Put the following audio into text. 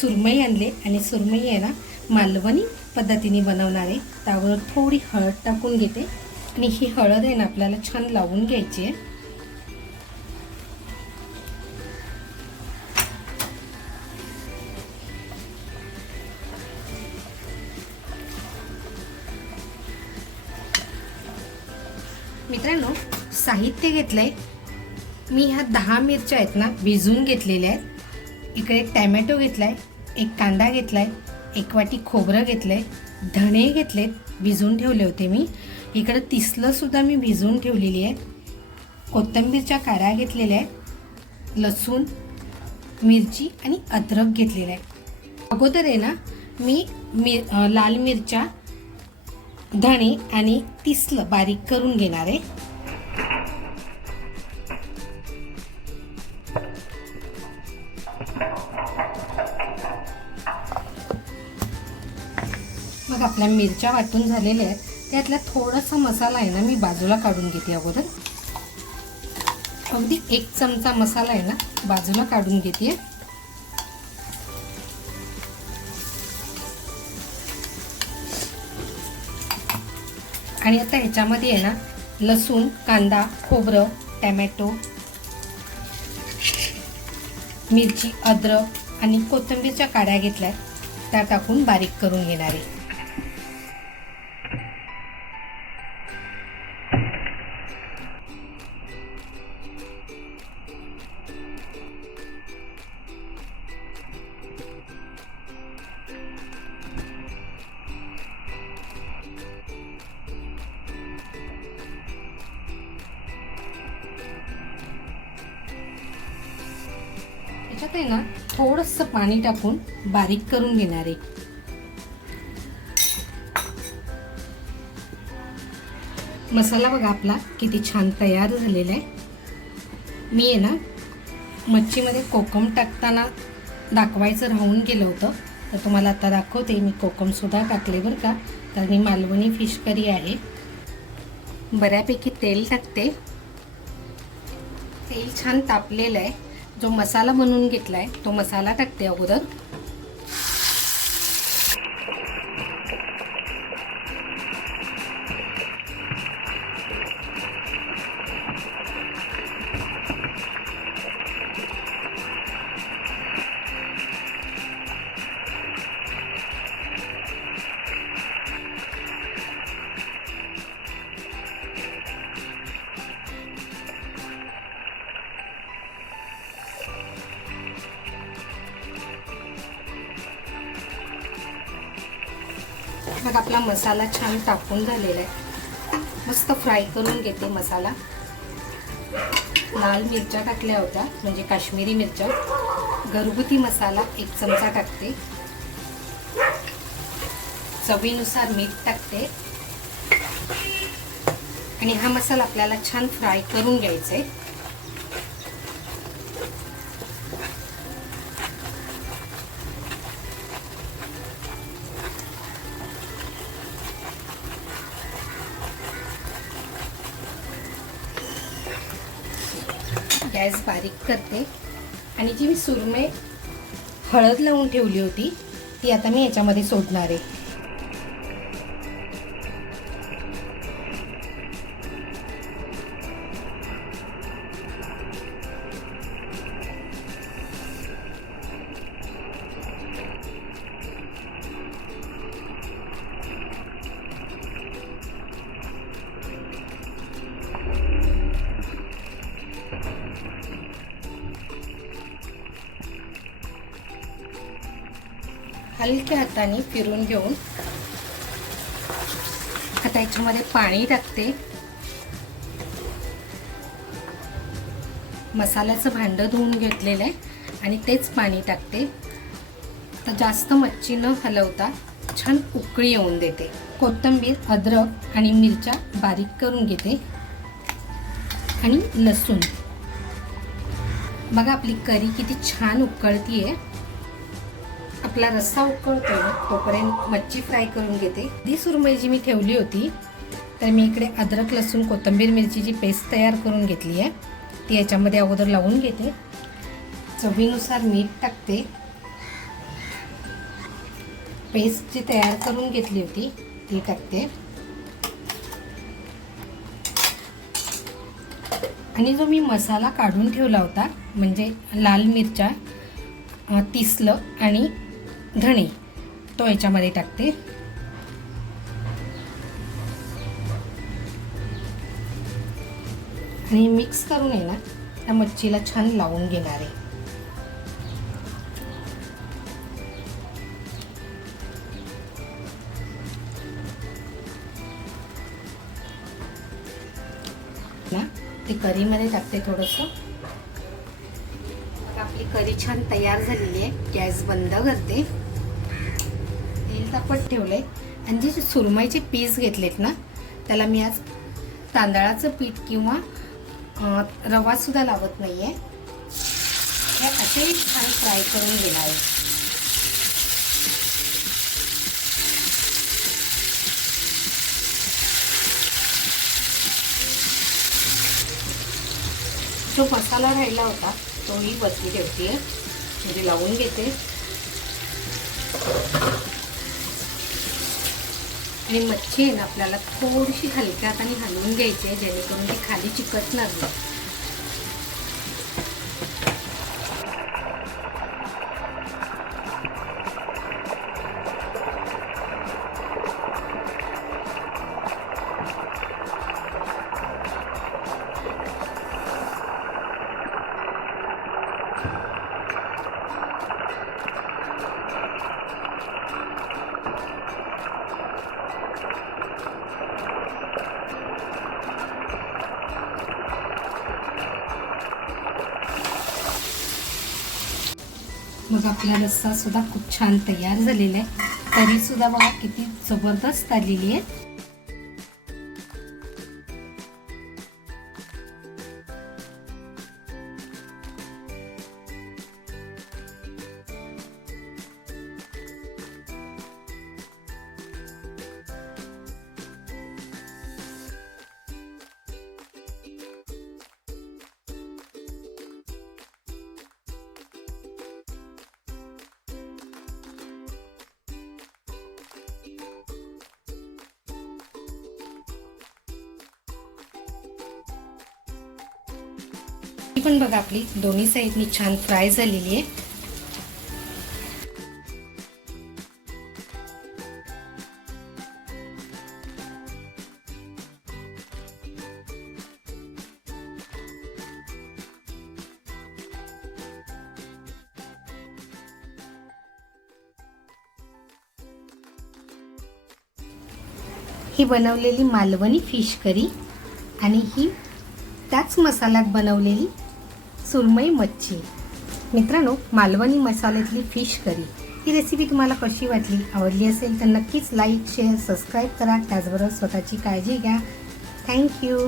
सुरमई आणले आणि सुरमई आहे ना मालवणी पद्धतीने बनवणार आहे. त्यावर थोडी हळद टाकून घेते. आणि ही हळद आहे ना आपल्याला छान लावून घ्यायची आहे. मित्रांनो साहित्य घेतलंय. मी ह्या दहा मिरच्या आहेत ना भिजवून घेतलेल्या आहेत. इकडे टॅमॅटो घेतला आहे एक कांदा घेतला आहे एक वाटी खोबरं घेतलं आहे धणे घेतलेत भिजवून ठेवले होते मी. इकडं तिसलंसुद्धा मी भिजवून ठेवलेली आहे. कोथिंबीरच्या काऱ्या घेतलेल्या आहेत लसूण मिरची आणि अद्रक घेतलेलं आहे. अगोदर आहे ना मी मिर लाल मिरच्या धणे आणि तिसलं बारीक करून घेणार आहे. मग आपल्या मिरच्या वाटून झालेल्या आहेत त्यातला थोडासा मसाला आहे ना मी बाजूला काढून घेते अगोदर. अगदी एक चमचा मसाला आहे ना बाजूला काढून घेते. आणि आता ह्याच्यामध्ये आहे ना लसूण कांदा खोबरं टॅमॅटो मिरची अद्रक आणि कोथिंबीरच्या काड्या घेतल्या त्या टाकून बारीक करून घेणार आहे. याच्यात आहे ना थोडंसं पाणी टाकून बारीक करून घेणार आहे. मसाला बघा आपला किती छान तयार झालेला आहे. मी आहे ना मच्छीमध्ये कोकम टाकताना दाखवायचं राहून गेलं होतं. तर तुम्हाला आता दाखवते मी कोकमसुद्धा टाकले बरं का. कारण मी मालवणी फिश करी आहे. बऱ्यापैकी तेल टाकते. तेल छान तापलेलं आहे. जो मसाला बनवून आहे तो मसाला टाकते अगोदर. मग आपला मसाला छान टाकून झालेला आहे. मस्त फ्राय करून घेते मसाला. लाल मिरच्या टाकल्या होत्या म्हणजे काश्मीरी मिरच्या. घरगुती मसाला एक चमचा टाकते. चवीनुसार मीठ टाकते. आणि हा मसाला आपल्याला छान फ्राय करून घ्यायचा आहे. गॅस बारीक करते. आणि जी मी सुरमे हळद लावून ठेवली होती ती आता मी याच्यामध्ये सोडणार आहे. हलक्या हाताने फिरून घेऊन आता याच्यामध्ये पाणी टाकते. मसाल्याचं भांडं धुवून घेतलेलं आहे आणि तेच पाणी टाकते. तर जास्त मच्छी न हलवता छान उकळी येऊन देते. कोथिंबीर अद्रक आणि मिरच्या बारीक करून घेते. आणि लसूण. बघा आपली करी किती छान उकळती आहे आपला रस्सा उकळतो तोपर्यंत मच्छी फ्राय करून घेते. ती सुरमई जी मी ठेवली होती तर मी इकडे अद्रक लसूण कोथिंबीर मिरचीची पेस्ट तयार करून घेतली आहे. ती याच्यामध्ये अगोदर लावून घेते. चवीनुसार मीठ टाकते. पेस्ट जी तयार करून घेतली होती ती टाकते. आणि जो मी मसाला काढून ठेवला होता म्हणजे लाल मिरच्या तिसलं आणि धणे. तो याच्यामध्ये टाकते. आणि मिक्स करून आहे ना त्या मच्छीला छान लावून घेणार आहे. ना ते करीमध्ये टाकते थोडंसं. आपली करी छान तयार झालेली आहे. गॅस बंद करते. तेल तापत आहे आणि जे सुरमईचे पीस घेतलेत ना त्याला मी आज तांदळाचं पीठ किंवा रवासुद्धा लावत नाही आहे हे असेही छान फ्राय करून घेणार आहे. जो मसाला राहिला होता तोही वरती ठेवते म्हणजे लावून घेते. आणि मच्छी आहे ना आपल्याला थोडीशी हलक्यात आणि हलवून घ्यायची आहे जेणेकरून ती खाली चिकटणार नाही मग आपला रस्सा सुद्धा खूप छान तयार झालेला आहे. तरी सुद्धा बघा किती जबरदस्त आलेली आहे. पण बघा आपली दोन्ही साईडनी छान फ्राय झालेली आहे. ही बनवलेली मालवणी फिश करी आणि ही त्याच मसाल्यात बनवलेली सुरमई मच्छी. मित्रांनो मालवणी मसाल्यातली फिश करी. ही रेसिपी तुम्हाला कशी वाटली आवडली असेल तर नक्कीच लाईक शेअर सबस्क्राईब करा. त्याचबरोबर स्वतःची काळजी घ्या. थँक्यू